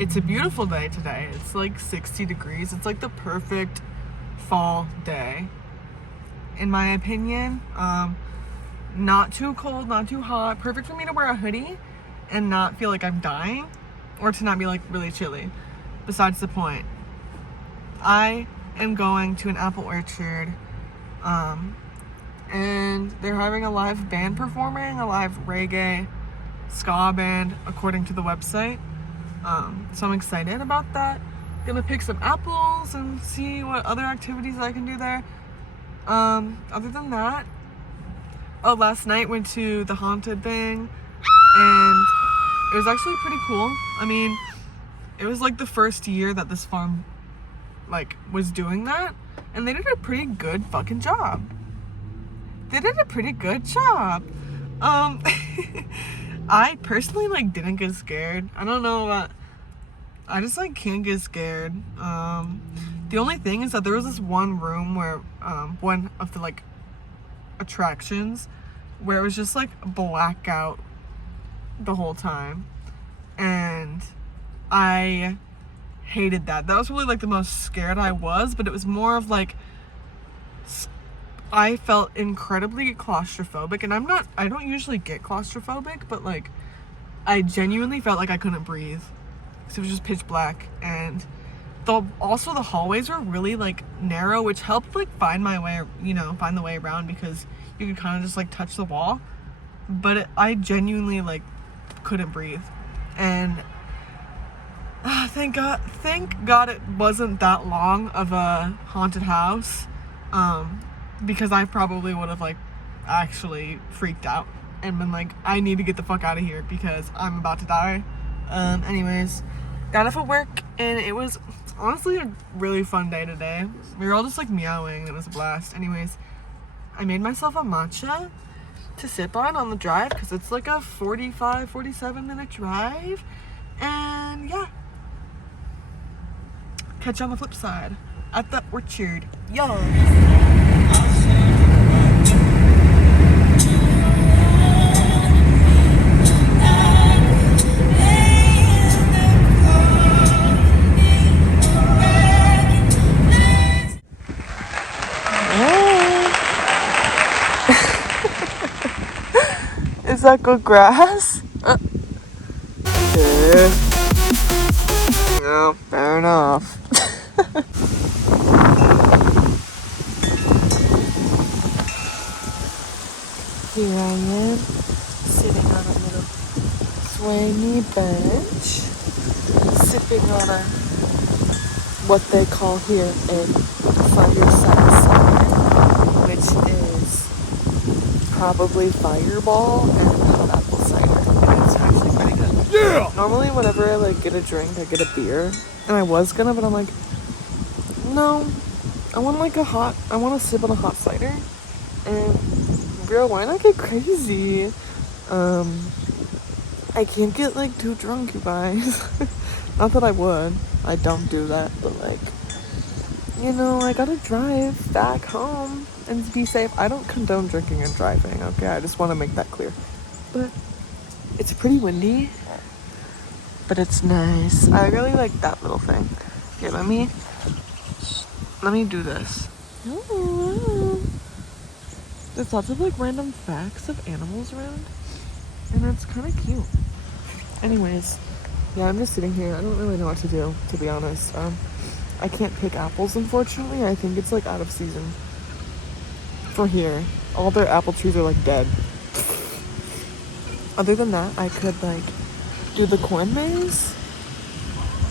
it's a beautiful day today. It's like 60 degrees. It's like the perfect fall day, in my opinion. Not too cold, not too hot. Perfect for me to wear a hoodie and not feel like I'm dying, or to not be like really chilly. Besides the point, I am going to an apple orchard, and they're having a live band performing, a live reggae ska band, according to the website. So I'm excited about that. Gonna pick some apples and see what other activities I can do there. Other than that, last night went to the haunted thing, and it was actually pretty cool. I mean, it was like the first year that this farm like was doing that, and they did a pretty good fucking job. I personally like didn't get scared. I don't know about, I just like can't get scared. The only thing is that there was this one room where one of the like attractions where it was just like blackout the whole time, and I hated that. That was really like the most scared I was, but it was more of like I felt incredibly claustrophobic, and I don't usually get claustrophobic, but like I genuinely felt like I couldn't breathe because it was just pitch black, and also the hallways were really like narrow, which helped like find the way around, because you could kind of just like touch the wall, but I genuinely like couldn't breathe. And thank God it wasn't that long of a haunted house, because I probably would have like actually freaked out and been like, I need to get the fuck out of here because I'm about to die. Anyways, got off of work, and it was honestly a really fun day today. We were all just like meowing. It was a blast. Anyways, I made myself a matcha to sip on the drive, because it's like a 47 minute drive. And yeah, catch you on the flip side at the orchard. Yo. Is that good grass? Yeah. No, fair enough. Here I am, sitting on a little swingy bench, sipping on a, what they call here, a fireside cider, which is probably Fireball and hot apple cider. And it's actually pretty good. Yeah! Normally whenever I like get a drink, I get a beer. And I was gonna, but I'm like, no, I want to sip on a hot cider. And girl, why not get crazy? I can't get like too drunk, you guys. Not that I would. I don't do that, but like, I gotta drive back home and be safe. I don't condone drinking and driving, okay? I just want to make that clear. But it's pretty windy, but it's nice. I really like that little thing. Here, let me do this. There's lots of like random facts of animals around, and it's kind of cute. Anyways, yeah, I'm just sitting here. I don't really know what to do, to be honest. I can't pick apples, unfortunately. I think it's like out of season for here. All their apple trees are like dead. Other than that, I could like do the corn maze.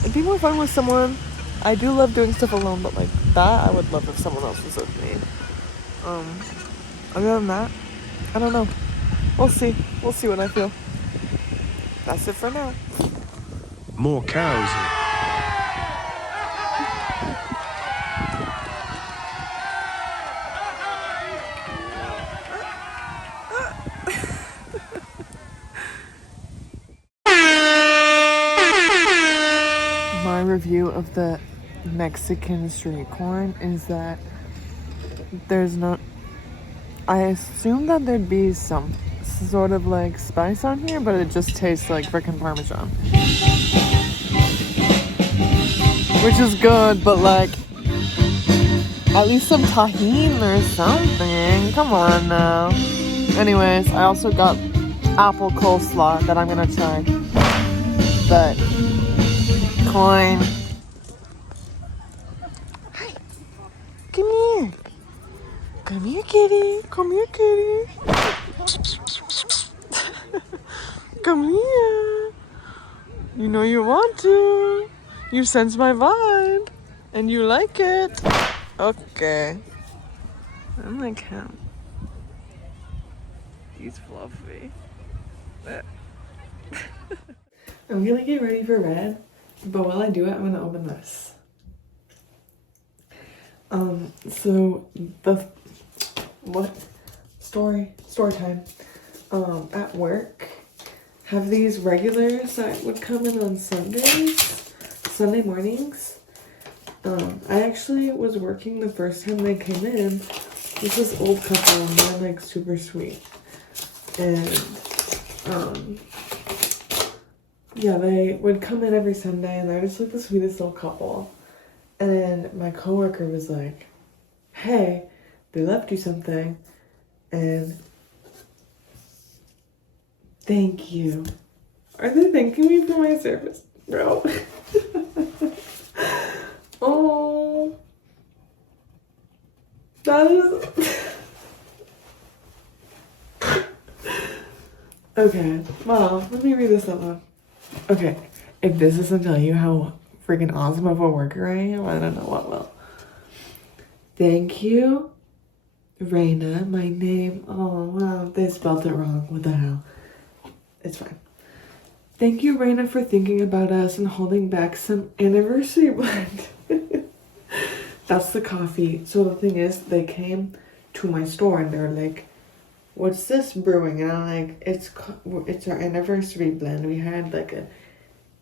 It'd be more fun with someone. I do love doing stuff alone, but like that I would love if someone else was with me. Other than that, I don't know. We'll see what I feel. That's it for now. More cows. My review of the Mexican street corn is that I assume that there'd be some sort of like spice on here, but it just tastes like frickin' Parmesan. which is good, but like, at least some tahini or something. Come on now. Anyways, I also got apple coleslaw that I'm gonna try. But, coin. Hi. Come here. Come here, kitty. Come here, kitty. Come here. You know you want to. You sense my vibe. And you like it. Okay. I'm like him. He's fluffy. I'm gonna get ready for bed, but while I do it, I'm gonna open this. So story time. At work, have these regulars that would come in on Sunday mornings. I actually was working the first time they came in. This is old couple, and they're like super sweet. And yeah, they would come in every Sunday, and they're just like the sweetest little couple. And then my coworker was like, "Hey, they left you something, and thank you." Are they thanking me for my service, bro? Oh, that is. Okay, well, let me read this out loud. Okay, if this doesn't tell you how freaking awesome of a worker I am, I don't know what will. Thank you, Raina. My name. Oh, wow, they spelled it wrong. What the hell? It's fine. Thank you, Raina, for thinking about us and holding back some anniversary blend. That's the coffee. So the thing is, they came to my store and they're like, "What's this brewing?" And I'm like, it's our anniversary blend. We had like an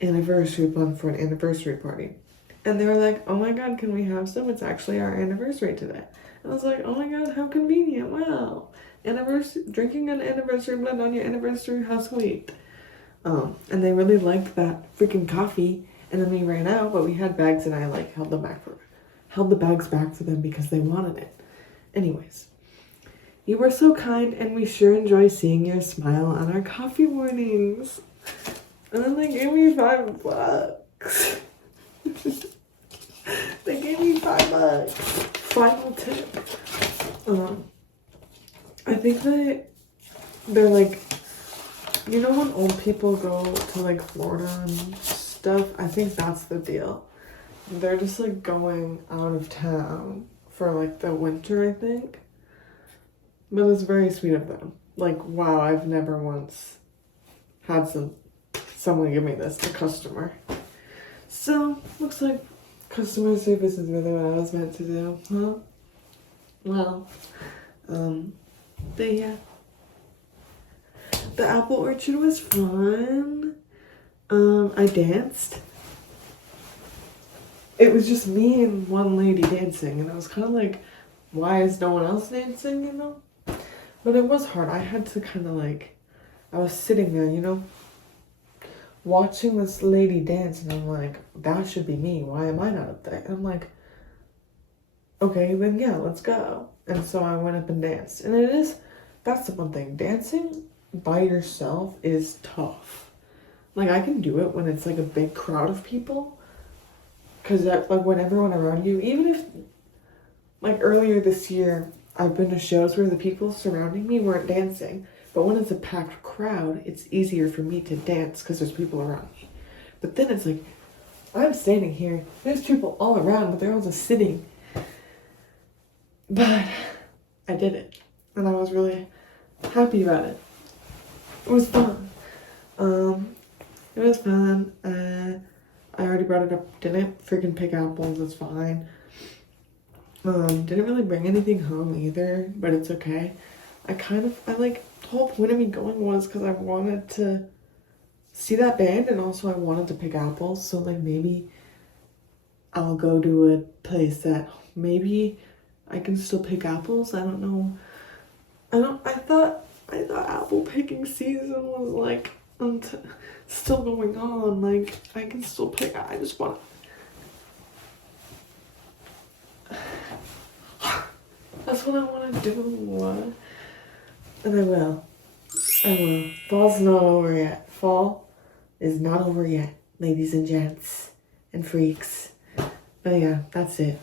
anniversary blend for an anniversary party. And they were like, "Oh my god, can we have some? It's actually our anniversary today." And I was like, "Oh my god, how convenient. Wow. Drinking an anniversary blend on your anniversary, how sweet." And they really liked that freaking coffee. And then they ran out, but we had bags and I like held the bags back for them because they wanted it. Anyways. You were so kind, and we sure enjoy seeing your smile on our coffee mornings. And then they gave me $5. They gave me $5. Final tip. I think they're like, you know when old people go to like Florida and stuff? I think that's the deal. They're just like going out of town for like the winter, I think. But it's very sweet of them. Like, wow, I've never once had someone give me this, a customer. So, looks like customer service is really what I was meant to do, huh? Well, but yeah. The apple orchard was fun. I danced. It was just me and one lady dancing, and I was kind of like, why is no one else dancing, you know? But it was hard. I had to kind of like, I was sitting there, you know, watching this lady dance, and I'm like, that should be me. Why am I not up there? And I'm like, okay, then yeah, let's go. And so I went up and danced. And that's the one thing. Dancing by yourself is tough. Like, I can do it when it's like a big crowd of people. Because like when everyone around you, even if, like earlier this year, I've been to shows where the people surrounding me weren't dancing. But when it's a packed crowd, it's easier for me to dance because there's people around me. But then it's like, I'm standing here, there's people all around, but they're all just sitting. But I did it. And I was really happy about it. It was fun. It was fun. I already brought it up. Didn't freaking pick apples. It's fine. Didn't really bring anything home either, but it's okay. The whole point of me going was because I wanted to see that band, and also I wanted to pick apples. So like maybe I'll go to a place that maybe I can still pick apples. I don't know. I thought apple picking season was like still going on. Like I can still pick. I just want That's what I want to do. And I will. I will. Fall's not over yet. Fall is not over yet, ladies and gents and freaks. But yeah, that's it.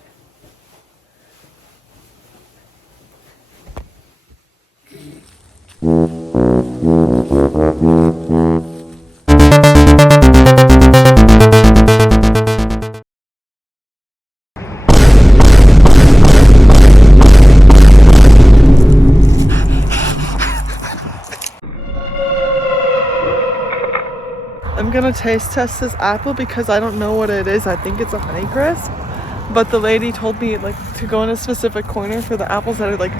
I'm gonna taste test this apple because I don't know what it is. I think it's a Honeycrisp, but the lady told me like to go in a specific corner for the apples that are like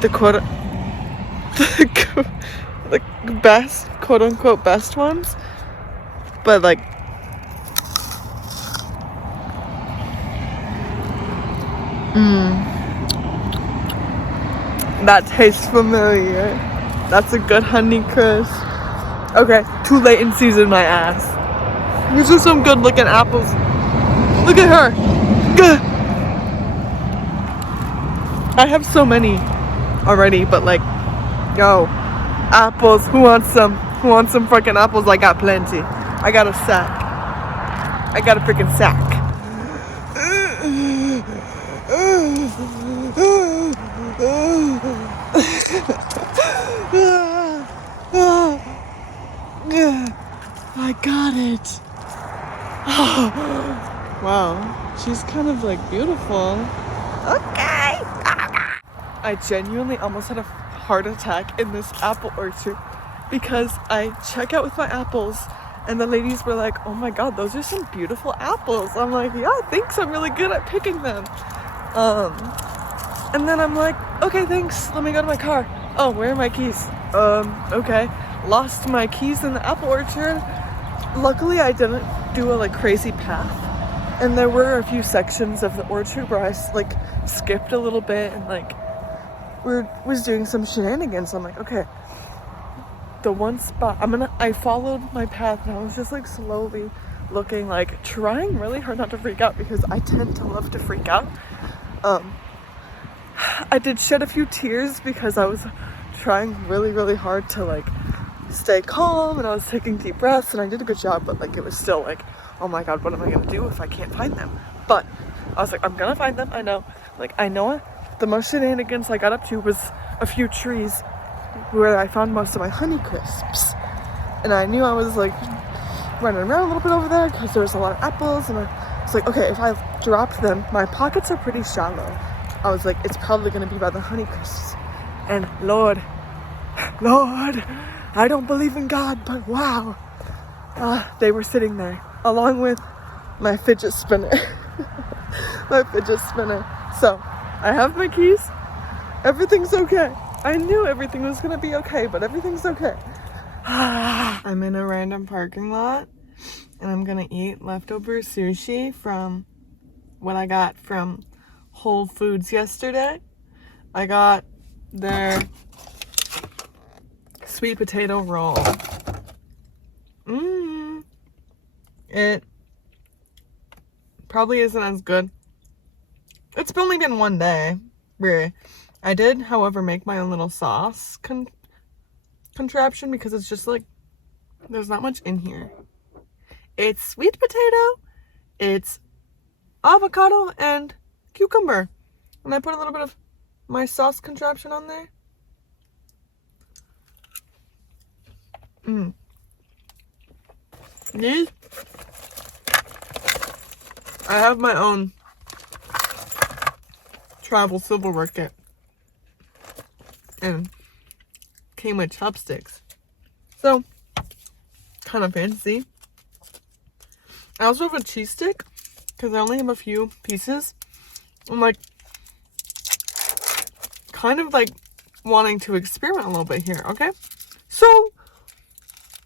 the the best, quote unquote, best ones. But like, that tastes familiar. That's a good Honeycrisp. Okay, too late in season, my ass. These are some good looking apples. Look at her. Gah. I have so many already, but like, yo, apples. Who wants some? Who wants some freaking apples? I got plenty. I got a sack. I got a freaking sack. I got it. Wow, she's kind of like beautiful. Okay. I genuinely almost had a heart attack in this apple orchard because I check out with my apples and the ladies were like, oh my god, those are some beautiful apples. I'm like, yeah, thanks, I'm really good at picking them. And then I'm like, okay, thanks, let me go to my car. Oh, where are my keys? Okay. Lost my keys in the apple orchard. Luckily, I didn't do a like crazy path. And there were a few sections of the orchard where I like skipped a little bit and like was doing some shenanigans. I'm like, okay, the one spot I followed my path and I was just like slowly looking, like trying really hard not to freak out because I tend to love to freak out. I did shed a few tears because I was trying really, really hard to like stay calm and I was taking deep breaths and I did a good job, but like it was still like, oh my god, what am I gonna do if I can't find them? But I was like, I'm gonna find them. I know the most shenanigans I got up to was a few trees where I found most of my Honeycrisps, and I knew I was like running around a little bit over there because there was a lot of apples, and I was like, okay, if I drop them, my pockets are pretty shallow. I was like, it's probably gonna be by the Honeycrisps. And Lord, I don't believe in God, but wow, they were sitting there along with my fidget spinner. My fidget spinner. So I have my keys. Everything's okay. I knew everything was gonna be okay, but everything's okay. I'm in a random parking lot and I'm gonna eat leftover sushi from what I got from Whole Foods yesterday. I got their sweet potato roll. It probably isn't as good. It's only been one day. Really. I did, however, make my own little sauce contraption because it's just like, there's not much in here. It's sweet potato, it's avocado, and cucumber. And I put a little bit of my sauce contraption on there. These, I have my own travel silverware kit and came with chopsticks, so kind of fancy. I also have a cheese stick because I only have a few pieces. I'm like kind of like wanting to experiment a little bit here. Okay, so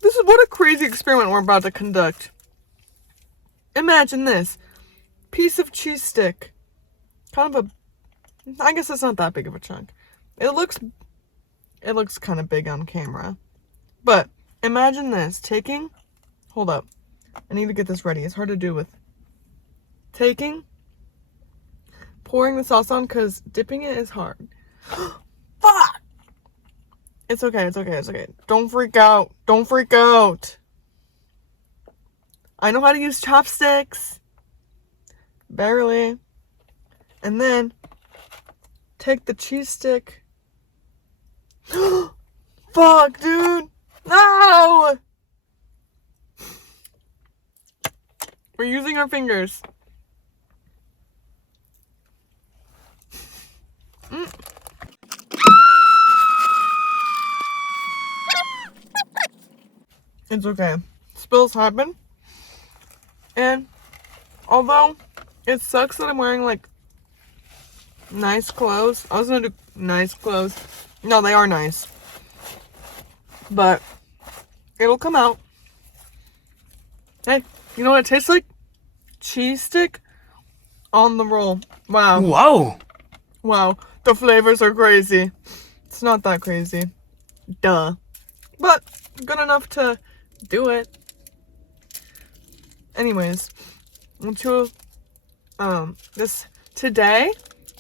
this is what a crazy experiment we're about to conduct. Imagine this piece of cheese stick, kind of I guess it's not that big of a chunk. It looks kind of big on camera. But imagine this, hold up. I need to get this ready. It's hard to do with pouring the sauce on because dipping it is hard. Fuck! It's okay, it's okay, it's okay. Don't freak out. Don't freak out. I know how to use chopsticks. Barely. And then take the cheese stick. Fuck, dude. No! We're using our fingers. It's okay. Spills happen. And although it sucks that I'm wearing like nice clothes. I was gonna do nice clothes. No, they are nice. But it'll come out. Hey, you know what it tastes like? Cheese stick on the roll. Wow. Whoa! Wow. The flavors are crazy. It's not that crazy. Duh. But good enough to do it. Anyways, to this today,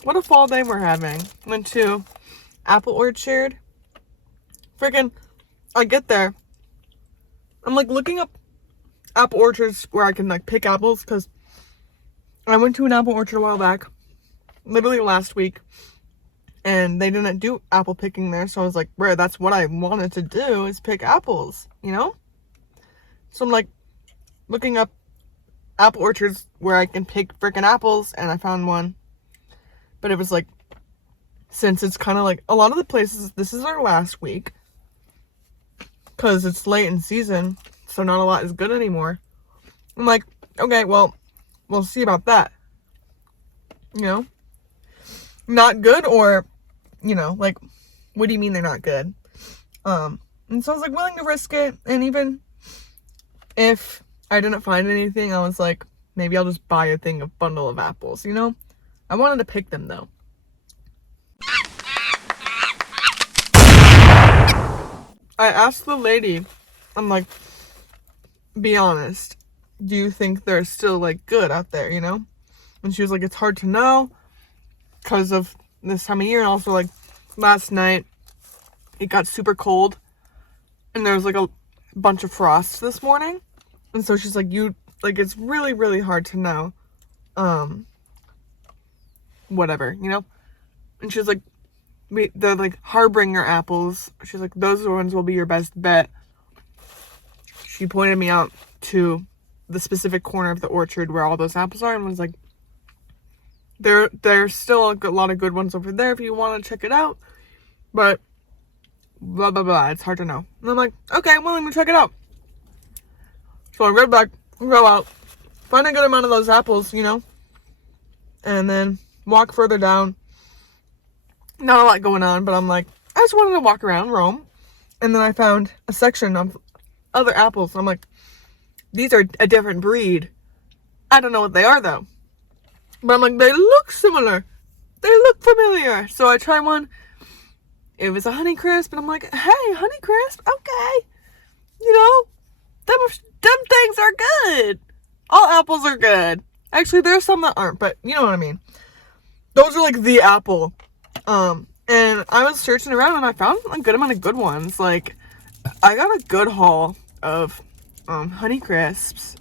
what a fall day we're having. Went to Apple Orchard. Freaking, I get there. I'm like looking up apple orchards where I can like pick apples, because I went to an apple orchard a while back, literally last week, and they didn't do apple picking there. So I was like, bro, that's what I wanted to do, is pick apples, you know? So I'm like looking up apple orchards where I can pick freaking apples, and I found one. But it was like, since it's kind of like a lot of the places, this is our last week, because it's late in season, so not a lot is good anymore. I'm like, okay, well, we'll see about that. You know? Not good, or, you know, like, what do you mean they're not good? And so I was like willing to risk it, and even if I didn't find anything, I was like, maybe I'll just buy a bundle of apples, you know? I wanted to pick them though. I asked the lady, I'm like, be honest, do you think they're still like good out there, you know? And she was like, it's hard to know because of this time of year, and also like last night it got super cold and there was like a bunch of frost this morning. And so she's like, it's really, really hard to know. Whatever, you know? And she's like, they're like Harbinger apples. She's like, those ones will be your best bet. She pointed me out to the specific corner of the orchard where all those apples are, and was like, there's still a lot of good ones over there if you want to check it out, but blah blah blah, it's hard to know. And I'm like, okay, I'm willing to check it out. So I read back, go out, find a good amount of those apples, you know, and then walk further down. Not a lot going on, but I'm like, I just wanted to walk around, roam. And then I found a section of other apples. I'm like, these are a different breed. I don't know what they are though. But I'm like, they look similar. They look familiar. So I try one. It was a Honeycrisp, and I'm like, hey, Honeycrisp, okay. You know, them things are good. All apples are good. Actually, there's some that aren't, but you know what I mean. Those are like the apple. And I was searching around and I found a good amount of good ones. Like, I got a good haul of Honeycrisps.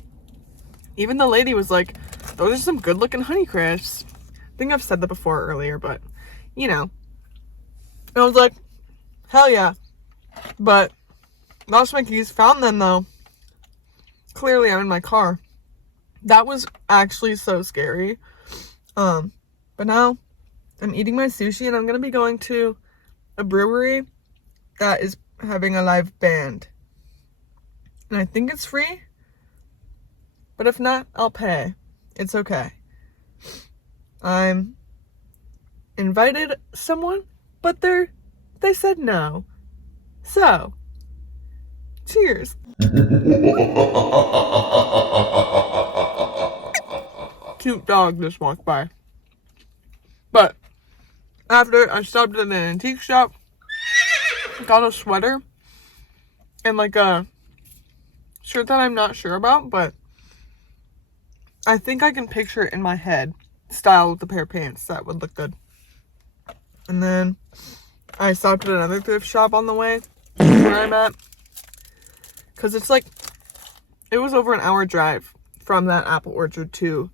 Even the lady was like, those are some good looking Honeycrisps. I think I've said that before earlier, but you know. And I was like, hell yeah. But lost my keys, found them though. Clearly I'm in my car. That was actually so scary. But now I'm eating my sushi, and I'm gonna be going to a brewery that is having a live band. And I think it's free. But if not, I'll pay. It's okay. I'm invited someone, but they said no. So, cheers. Cute dog just walked by. But after I stopped at an antique shop, got a sweater and like a shirt that I'm not sure about, but I think I can picture it in my head, style with a pair of pants that would look good. And then I stopped at another thrift shop on the way where I'm at. Because it's like, it was over an hour drive from that apple orchard to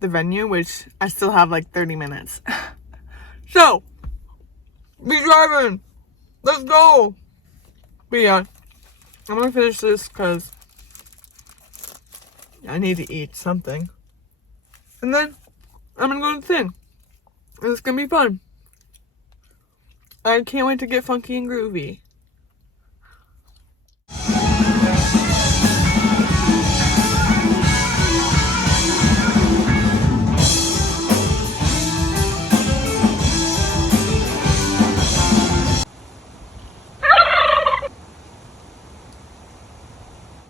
the venue, which I still have like 30 minutes. So, be driving. Let's go. But yeah, I'm gonna finish this because I need to eat something. And then I'm gonna go to the thing. And it's gonna be fun. I can't wait to get funky and groovy.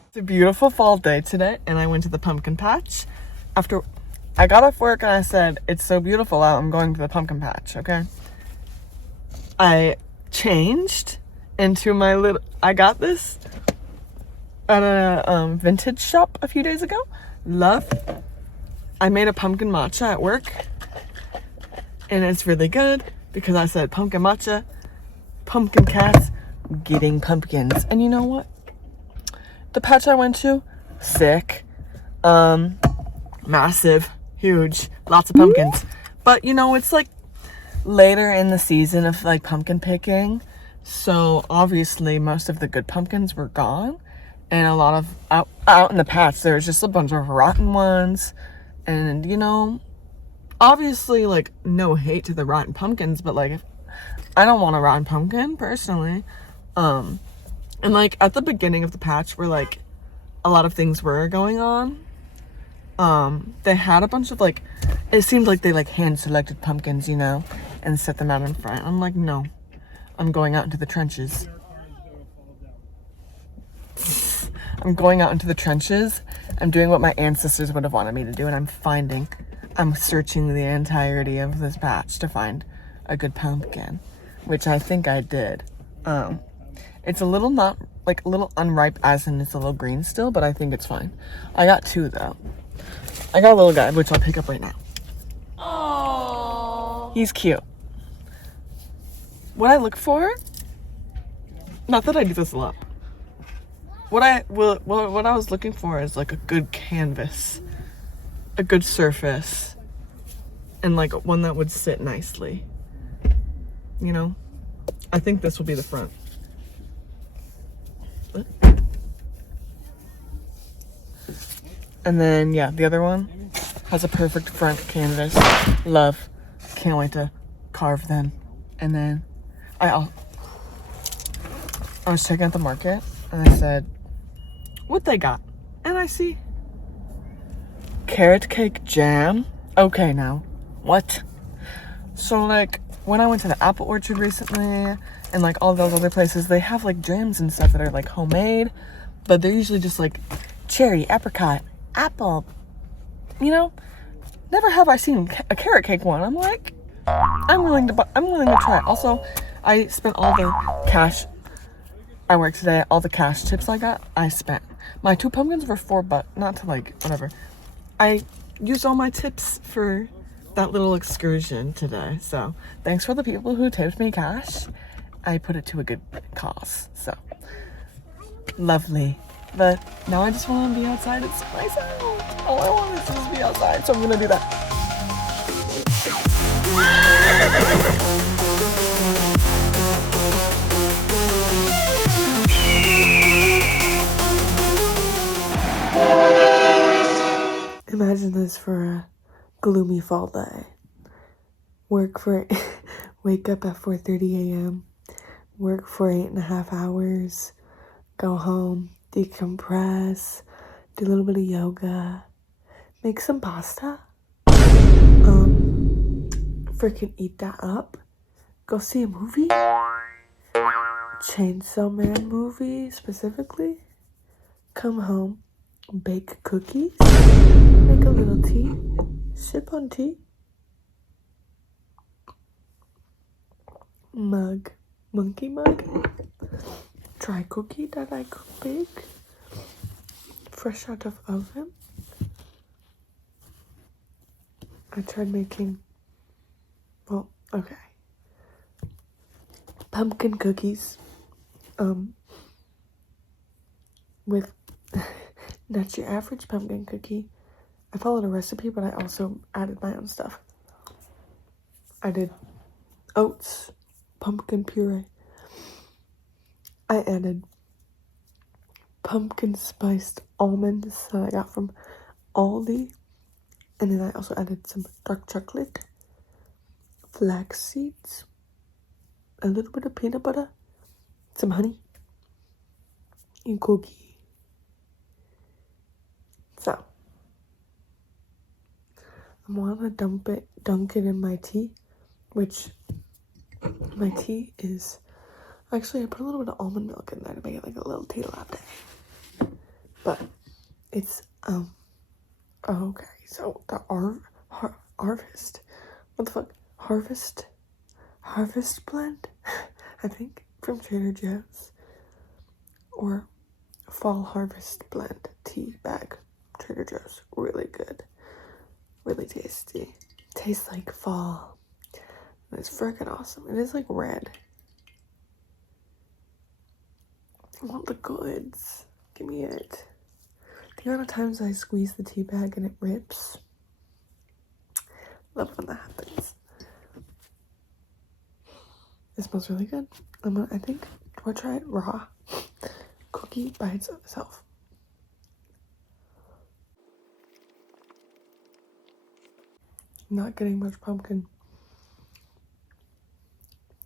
It's a beautiful fall day today, and I went to the pumpkin patch. After I got off work and I said, it's so beautiful out, I'm going to the pumpkin patch, okay? I changed into my little, I got this at a vintage shop a few days ago. Love. I made a pumpkin matcha at work, and it's really good because I said pumpkin matcha, pumpkin cats, getting pumpkins. And you know what? The patch I went to, sick, massive, huge, lots of pumpkins. But you know, it's like later in the season of like pumpkin picking, so obviously most of the good pumpkins were gone, and a lot of out in the patch there's just a bunch of rotten ones. And you know, obviously, like, no hate to the rotten pumpkins, but like, I don't want a rotten pumpkin personally. And like at the beginning of the patch where like a lot of things were going on, they had a bunch of like, it seemed like they like hand selected pumpkins, you know, and set them out in front. I'm like, no, I'm going out into the trenches. I'm going out into the trenches. I'm doing what my ancestors would have wanted me to do, and I'm searching the entirety of this patch to find a good pumpkin, which I think I did. It's a little not, like, a little unripe, as in it's a little green still, but I think it's fine. I got two, though. I got a little guy, which I'll pick up right now. Aww. He's cute. What I look for, not that I do this a lot, what I was looking for is, like, a good canvas, a good surface, and, like, one that would sit nicely. You know? I think this will be the front. And then, yeah, the other one has a perfect front canvas. Love. Can't wait to carve them. And then I was checking out the market, and I said, what they got? And I see carrot cake jam. Okay, now, what? So, like, when I went to the apple orchard recently, and like all those other places, they have like jams and stuff that are like homemade, but they're usually just like cherry, apricot, apple. You know, never have I seen a carrot cake one. I'm like, I'm willing to try it. Also, I spent all the cash. I worked today. All the cash tips I got, I spent. My 2 pumpkins were $4, not to like whatever. I used all my tips for that little excursion today. So thanks for the people who tipped me cash. I put it to a good cause. So lovely. But now I just want to be outside. It's nice out. All I want is to just be outside. So I'm gonna do that. Imagine this for a gloomy fall day. Wake up at 4:30 a.m. Work for 8.5 hours. Go home, decompress, do a little bit of yoga, make some pasta. Freaking eat that up. Go see a movie. Chainsaw Man movie specifically. Come home, bake cookies, make a little tea, sip on tea. Monkey mug. Dry cookie that I could bake. Fresh out of oven. I tried making, well, okay. pumpkin cookies. With not your average pumpkin cookie. I followed a recipe, but I also added my own stuff. I did oats, pumpkin puree. I added pumpkin spiced almonds that I got from Aldi. And then I also added some dark chocolate, flax seeds, a little bit of peanut butter, some honey, and cookie. So, I want to dunk it in my tea, which my tea is, actually I put a little bit of almond milk in there to make it like a little tea latte. But it's, okay, so the harvest, what the fuck, harvest blend, I think, from Trader Joe's, or fall harvest blend tea bag, Trader Joe's, really good, really tasty, tastes like fall, and it's freaking awesome. It is like red. I want the goods, give me it. The amount of times I squeeze the tea bag and it rips, love when that happens. It smells really good. I think I'll try it raw, cookie by itself. Not getting much pumpkin,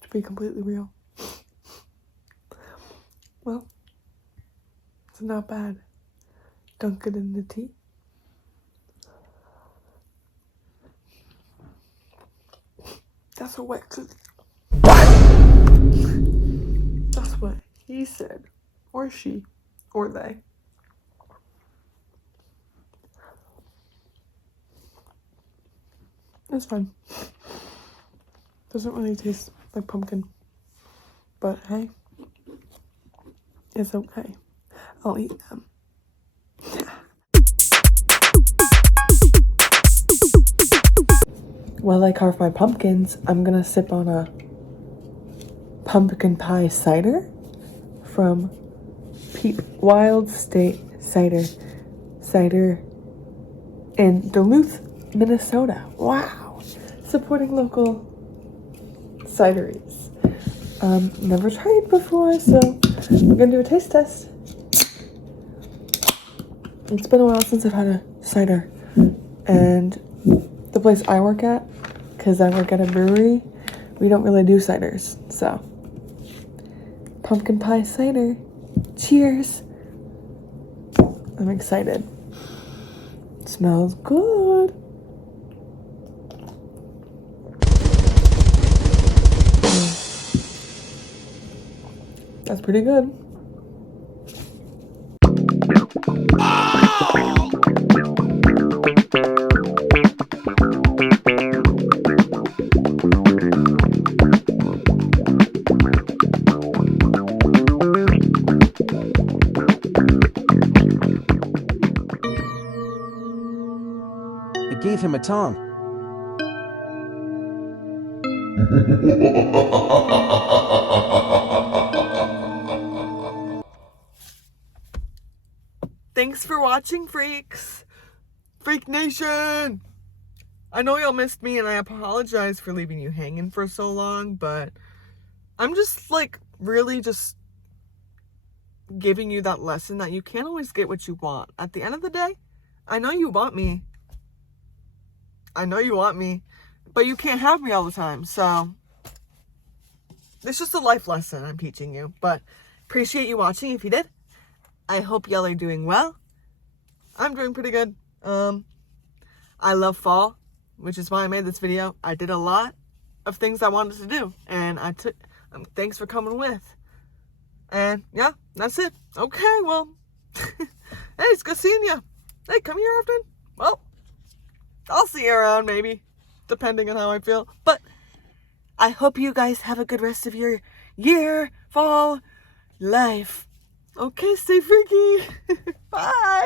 to be completely real. Well, it's not bad. Dunk it in the tea. That's a wet cookie. That's what he said, or she, or they. It's fine. Doesn't really taste like pumpkin, but hey, it's okay. I'll eat them. While I carve my pumpkins, I'm gonna sip on a pumpkin pie cider from Wild State Cider in Duluth, Minnesota. Wow, supporting local cideries. Never tried before, so we're gonna do a taste test. It's been a while since I've had a cider, and the place I work at, because I work at a brewery, we don't really do ciders, so pumpkin pie cider. Cheers. I'm excited. It smells good. That's pretty good. It gave him a tongue. Thanks for watching, freaks. Freak Nation! I know y'all missed me, and I apologize for leaving you hanging for so long, but I'm just, like, really just giving you that lesson that you can't always get what you want. At the end of the day, I know you want me. I know you want me, but you can't have me all the time, so it's just a life lesson I'm teaching you, but appreciate you watching if you did. I hope y'all are doing well. I'm doing pretty good. I love fall, which is why I made this video. I did a lot of things I wanted to do, and thanks for coming with. And yeah, that's it. Okay, well, hey, it's good seeing you. Hey, come here often. Well, I'll see you around maybe, depending on how I feel. But I hope you guys have a good rest of your year, fall, life. Okay, stay freaky. Bye.